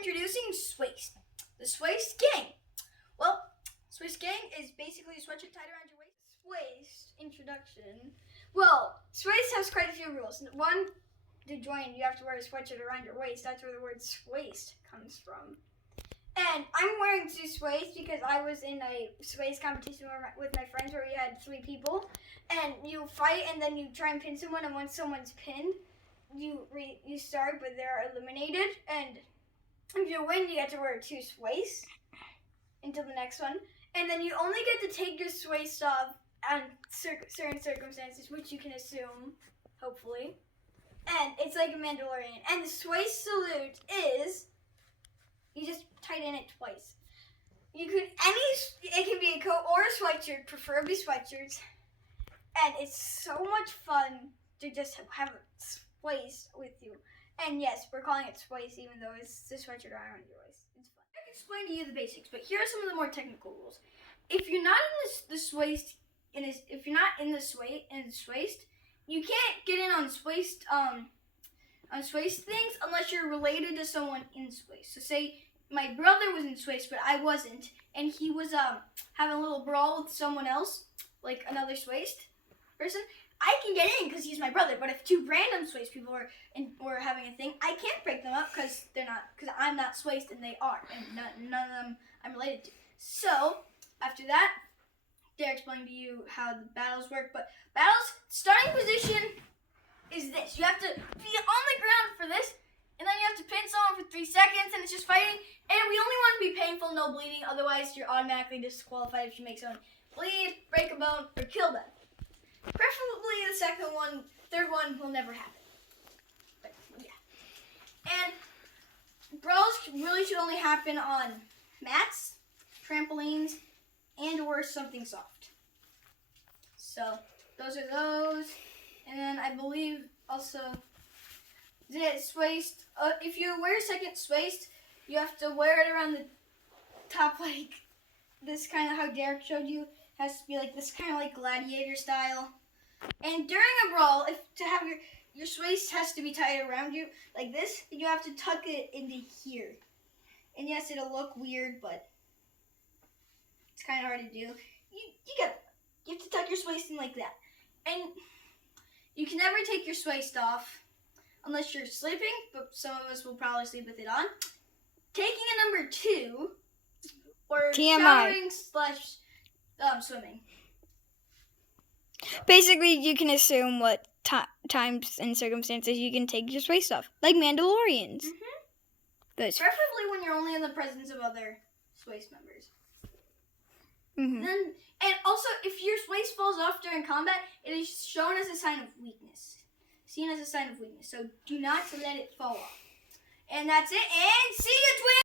introducing Swaist. The Swaist gang. Well, Swaist gang is basically a sweatshirt tied around your waist. Swaist introduction. Well, Swaist has quite a few rules. One, to join, you have to wear a sweatshirt around your waist. That's where the word Swaist comes from. And I'm wearing two Swaist because I was in a Swaist competition with my friends where we had 3 people. And you fight and then you try and pin someone, and once someone's pinned, you start, but they're eliminated. And if you win, you get to wear 2 Swaists until the next one. And then you only get to take your Swaist off on certain circumstances, which you can assume, hopefully. And it's like a Mandalorian. And the Swaist salute is, you just tighten it twice. It can be a coat or a sweatshirt, preferably sweatshirts. And it's so much fun to just have a Swaist with you. And yes, we're calling it Swaist even though it's the sweatshirt around your waist. It's fun. I can explain to you the basics, but here are some of the more technical rules. If you're not in the Swaist, if you're not in the Swaist, you can't get in on Swaist things unless you're related to someone in Swaist. So say my brother was in Swaist, but I wasn't, and he was having a little brawl with someone else, like another Swaist person. I can get in because he's my brother, but if 2 random Swaist people were having a thing, I can't break them up because I'm not Swaist and they are, and none of them I'm related to. So after that, they're explaining to you how the battles work. But battles starting position is this: you have to be on the ground for this, and then you have to pin someone for 3 seconds, and it's just fighting. And we only want it to be painful, no bleeding. Otherwise, you're automatically disqualified if you make someone bleed, break a bone, or kill them. Preferably the second one. Third one will never happen. But yeah. And brawls really should only happen on mats, trampolines, and or something soft. So those are those. And then I believe also the Swaist. If you wear a second Swaist, you have to wear it around the top, like this, kind of how Derek showed you. Has to be like this, kind of like gladiator style. And during a brawl, to have your Swaist has to be tied around you like this, and you have to tuck it into here. And yes, it'll look weird, but it's kind of hard to do. You have to tuck your Swaist in like that. And you can never take your Swaist off unless you're sleeping, but some of us will probably sleep with it on. Taking a number 2 or showering / swimming. Basically, you can assume what times and circumstances you can take your Swaist off, like Mandalorians. Preferably when you're only in the presence of other Swaist members. And also, if your Swaist falls off during combat, it is shown as a sign of weakness. Seen as a sign of weakness. So do not let it fall off. And that's it. And see you, twins!